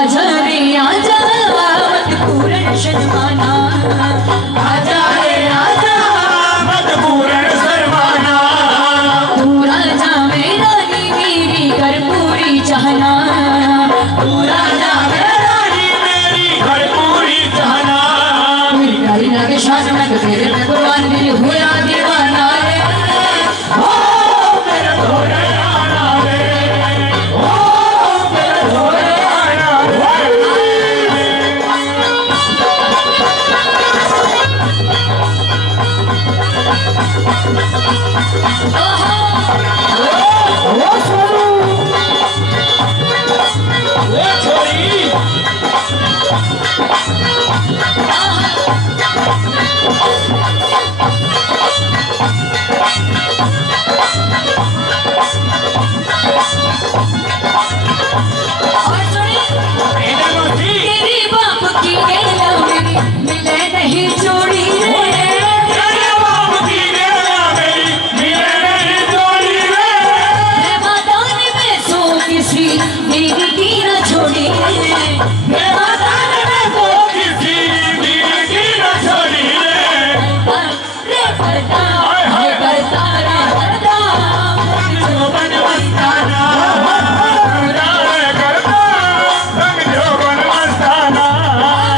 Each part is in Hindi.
आजा रे आजा मत पूर्ण शर्माना, आजा रे आजा मत पूर्ण शर्माना, पूरा जा मेरा नी मेरी कर पूरी चाहना, पूरा जा मेरा नी मेरी कर पूरी चाहना। मेरी प्यारी ना के शान में तो तेरे पे कुर्बान दिल हुआ दीवाना रे, ओ मेरे भोले आना रे, ओ मेरे भोले आना रे। ओ सोनू, ओ छोरी, और सुनिए इधर मौसी, तेरी बाप की गैला मेरी मिले नहीं जोड़ी रे, तेरे बाप की गैला मेरी मिले नहीं जोड़ी रे। मैं मैदान में सो किसी देवी की न छोड़ी रे, मैं मैदान में सो किसी दीदी की न छोड़ी रे। रे करता है करता रे करता जोबन मस्ताना, राय करता, रंग जोबन मस्ताना।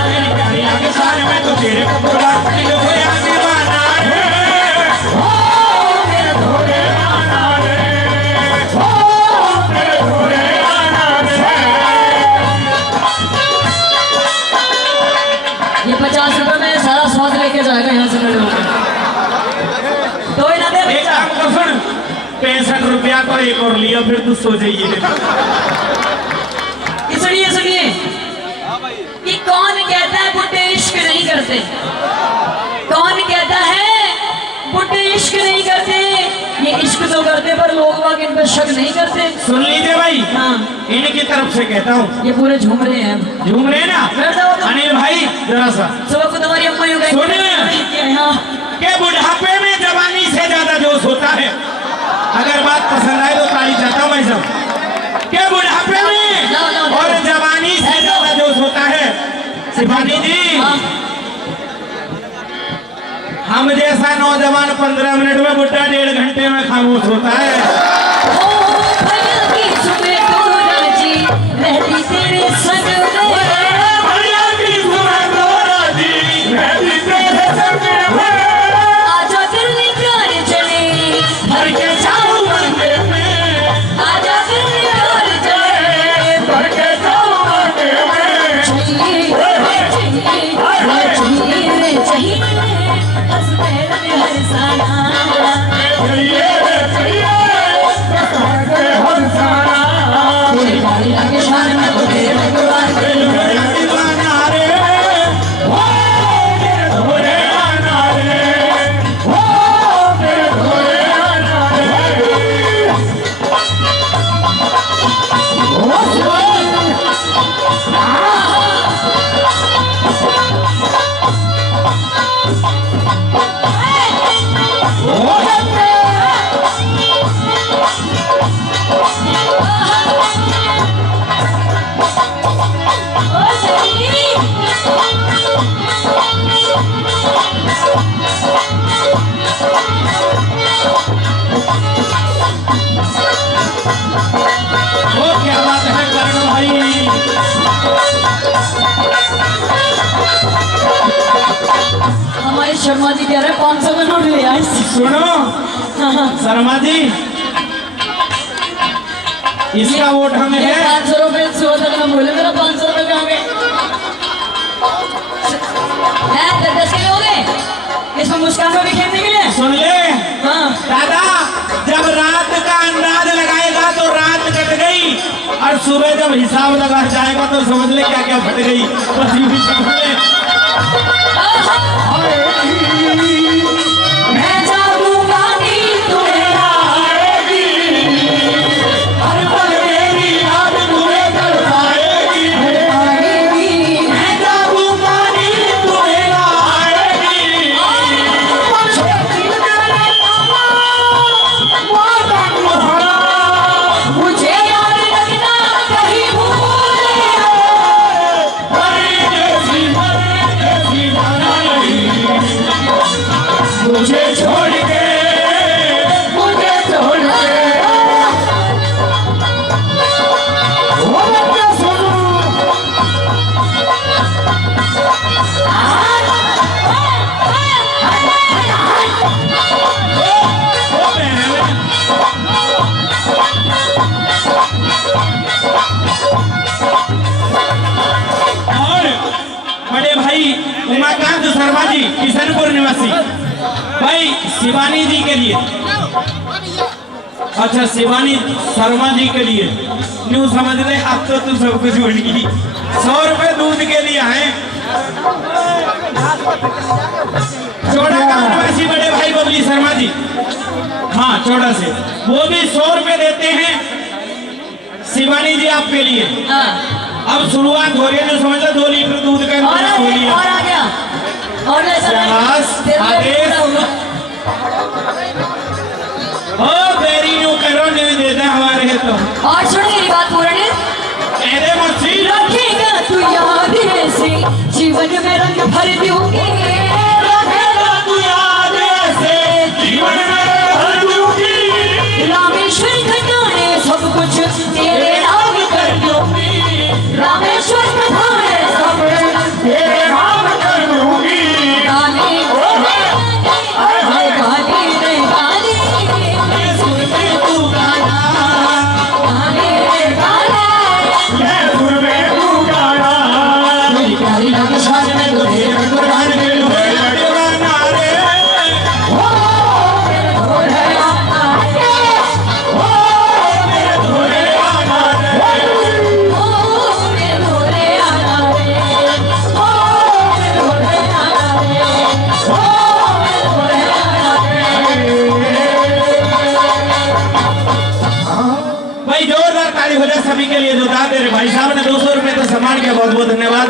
मेरी प्यारी आगे सारे में तो तेरे को बुला दिल हुआ दीवाना रे। ओ मेरे भोले आना रे, ओ मेरे भोले आना रे। ये 50 रुपए में सारा स्वाद लेके जाएगा यहाँ से खड़े होकर, तो ही ना दे एक बच्चा। काम तो सुन, 65 रुपया को एक और लिया, फिर तू सो जाइए। सुनिए सुनिए कि कौन कहता है बुड्ढे इश्क नहीं करते, कौन कहता है बुड्ढे इश्क नहीं करते, ये इश्क तो करते पर लोग वाग इन पर शक नहीं करते। सुन लीजिए भाई, हाँ इनकी तरफ से कहता हूँ, ये पूरे झूम रहे हैं। झूम रहे ना बैठ जाओ तुम। अनिल भाई, जरा सा सुबह को तुम्हारी अम्मा यूं कहती सुनिए। है, हाँ के बुढ़ापे में जवानी से ज्यादा जोश होता है। अगर बात पसंद आए तो ताली चाहता हूँ भाई साहब। के बुढ़ापे में और जवानी से ज्यादा जोश होता है। सिपाही जी, हाँ हम जैसा नौजवान 15 मिनट में, बुढ़ा 1.5 घंटे में खामोश होता है। ओ भैया की सुबह तो राजी रहती तेरे संग में, भैया की सुबह तो राजी रहती तेरे संग में। आजा दिल प्यार चले भर के जाऊं मंदिर में, आजा दिल प्यार चले भर के जाऊं मंदिर में। चाहिए हंसते रहे हर साना, चाहिए, चाहिए, हर सारा। तेरी गाड़ी लगे शान में तो तेरे में कुर्बान कर दूं। दीवाना रे, ओ मेरे भोले आना रे, ओ मेरे भोले आना रे। ओ सखी वो क्या बात है करण भाई। हमारे शर्मा जी कह रहे हैं 500 का नोट ले आए। सुनो हाँ, हाँ। शर्मा जी, इसका वोट हमें ये है। 500 रुपए सुबह तक ना बोले, मेरा 500 रुपए कहाँ गए? हैं, 10 के लिए हो गए इसमें मुस्कान में भी खेलने के लिए। सुन ले हाँ दादा, जब रात का अंदाज लगाएगा तो रात कट गई, और सुबह जब हिसाब लगा जाएगा तो समझ ले क्या क्या फट गई। बस यूं ही समझ ले। मैं जाऊंगा नींद तुम्हें आएगी, हर पल मेरी याद तुम्हें तरसाएगी। आएगी। मैं जाऊंगा नींद तुम्हें आएगी। मुझे याद रखना कहीं भूल भाई उमाकांत शर्मा जी किशनपुर निवासी, भाई शिवानी जी के लिए, अच्छा शिवानी शर्मा जी के लिए न्यू समझ ले, अब तो तू सब कुछ भूल गई। 100 रुपए दूध के लिए है। चौड़ा गांव निवासी बड़े भाई बबली शर्मा जी, हाँ चौड़ा से, वो भी 100 रुपए देते हैं। शिवानी जी आपके लिए हाँ। अब शुरुआत हो रही है, जो समझ लो 2 लीटर दूध का और इंतजाम हो आ लिया। और आ गया और ऐसा शाबाश, आदेश। ओ बेरी न्यू करो, नहीं देता हमारे है तो। और सुन मेरी बात पूर्ण, कहते मछली रखेगा तू याद ऐसे जीवन में रंग भर दूंगी, रखेगा तू याद ऐसे जीवन में भर दूंगी, रामेश्वर घटाने सब कुछ तेरे नाम कर दूंगी, रामेश्वर घटाने सब कुछ तेरे नाम कर दूंगी। गाने गाने रे गाने ये सुर में तू गाना, गाने रे गाने ये सुर में तू गाना, मेरी प्यारी लगे शान में तुझे तेरे कुरान के लोहे लटकाना रे, हो मेरे भोले आना रे, ओ मेरे धोरे आना रे, हो मेरे भोले आना रे, हो मेरे भोले आना रे, हो मेरे भोले आना रे। भाई जोरदार ताली हो जाए सभी के लिए जो दाद दे रहे भाई साहब ने 200 रुपए तो सम्मान किया, बहुत बहुत धन्यवाद।